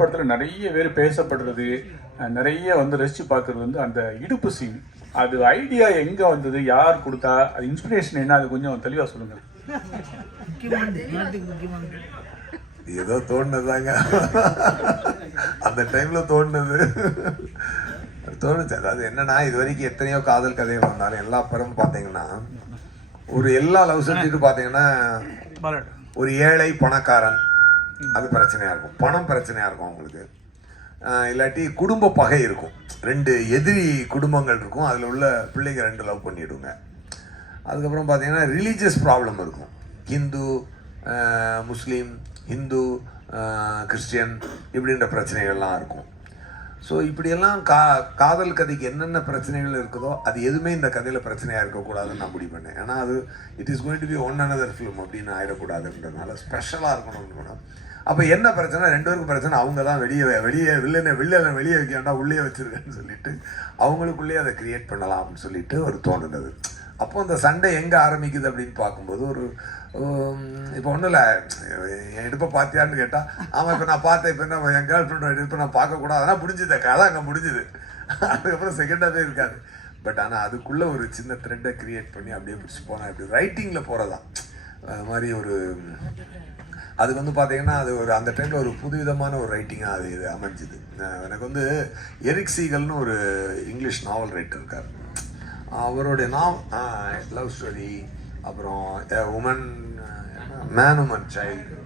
படத்தில் நிறைய பேர் பேசப்படுறது நிறைய வந்து ரசித்து பார்க்குறது வந்து அந்த இடுப்பு சீன் அது ஐடியா எங்கே வந்தது யார் கொடுத்தா அது இன்ஸ்பிரேஷன் என்ன அது கொஞ்சம் தெளிவாக சொல்லுங்கள் ஏதோ தோணுனதாங்க அந்த டைம்ல தோணுனது தோணுச்சு. அதாவது என்னன்னா இது வரைக்கும் எத்தனையோ காதல் கதைகள் வந்தாலும் எல்லா படமும் பார்த்தீங்கன்னா ஒரு எல்லா லவ் சப்ஜெக்ட்டும் பார்த்தீங்கன்னா ஒரு ஏழை பணக்காரன். அது பிரச்சனையாக இருக்கும். பணம் பிரச்சனையாக இருக்கும் அவங்களுக்கு. இல்லாட்டி குடும்ப பகை இருக்கும். ரெண்டு எதிரி குடும்பங்கள் இருக்கும். அதில் உள்ள பிள்ளைங்க ரெண்டு லவ் பண்ணிவிடுங்க அதுக்கப்புறம் பார்த்தீங்கன்னா ரிலீஜியஸ் ப்ராப்ளம் இருக்கும். ஹிந்து முஸ்லீம் ஹிந்து கிறிஸ்டியன் இப்படின்ற பிரச்சனைகள்லாம் இருக்கும். ஸோ இப்படியெல்லாம் கா காதல் கதைக்கு என்னென்ன பிரச்சனைகள் இருக்குதோ அது எதுவுமே இந்த கதையில் பிரச்சனையாக இருக்கக்கூடாதுன்னு நான் முடிவு பண்ணேன். ஏன்னா அது it is going to be one another film அப்படின்னு ஆயிடக்கூடாதுன்றதுனால ஸ்பெஷலாக இருக்கணும்னு கூட அப்போ என்ன பிரச்சனை? ரெண்டு பேருக்கும் பிரச்சனை. அவங்க தான் வெளியே வெளியே வில்லனை வில்லனை வெளியே வைக்க வேண்டாம் உள்ளே வச்சிருக்கேன்னு சொல்லிட்டு அவங்களுக்குள்ளேயே அதை கிரியேட் பண்ணலாம் அப்படின்னு சொல்லிட்டு ஒரு தோணுனது அப்போ அந்த சண்டை எங்கே ஆரம்பிக்குது அப்படின்னு பார்க்கும்போது ஒரு இப்போ ஒன்றும் இல்லை என் இடுப்பை பார்த்தியான்னு கேட்டால் ஆமாம் இப்போ நான் பார்த்தேன் இப்போ என்ன என் கேர்ள் ஃப்ரெண்டோட இடுப்பை நான் பார்க்கக்கூடாது அதெல்லாம் முடிஞ்சுது கதை அங்கே முடிஞ்சுது. அதுக்கப்புறம் செகண்டாகவே இருக்காது. பட் ஆனால் அதுக்குள்ளே ஒரு சின்ன த்ரெட்டை க்ரியேட் பண்ணி அப்படியே பிடிச்சி போனால் இப்படி ரைட்டிங்கில் போகிறதான் அது மாதிரி ஒரு அதுக்கு வந்து பார்த்தீங்கன்னா அது ஒரு அந்த டைமில் ஒரு புதுவிதமான ஒரு ரைட்டிங்காக அது இது அமைஞ்சுது. எனக்கு வந்து எரிக் சீகல்னு ஒரு இங்கிலீஷ் நாவல் ரைட்டர் இருக்கார். அவருடைய நாம் லவ் ஸ்டோரி அப்புறம் உமன் மேன் உமன் சைல்டு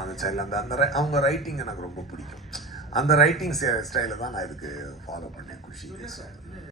அந்த சைல்டு அந்த அந்த அவங்க ரைட்டிங் எனக்கு ரொம்ப பிடிக்கும். அந்த ரைட்டிங் ஸ்டைலை தான் நான் இதுக்கு ஃபாலோ பண்ணேன் குஷி.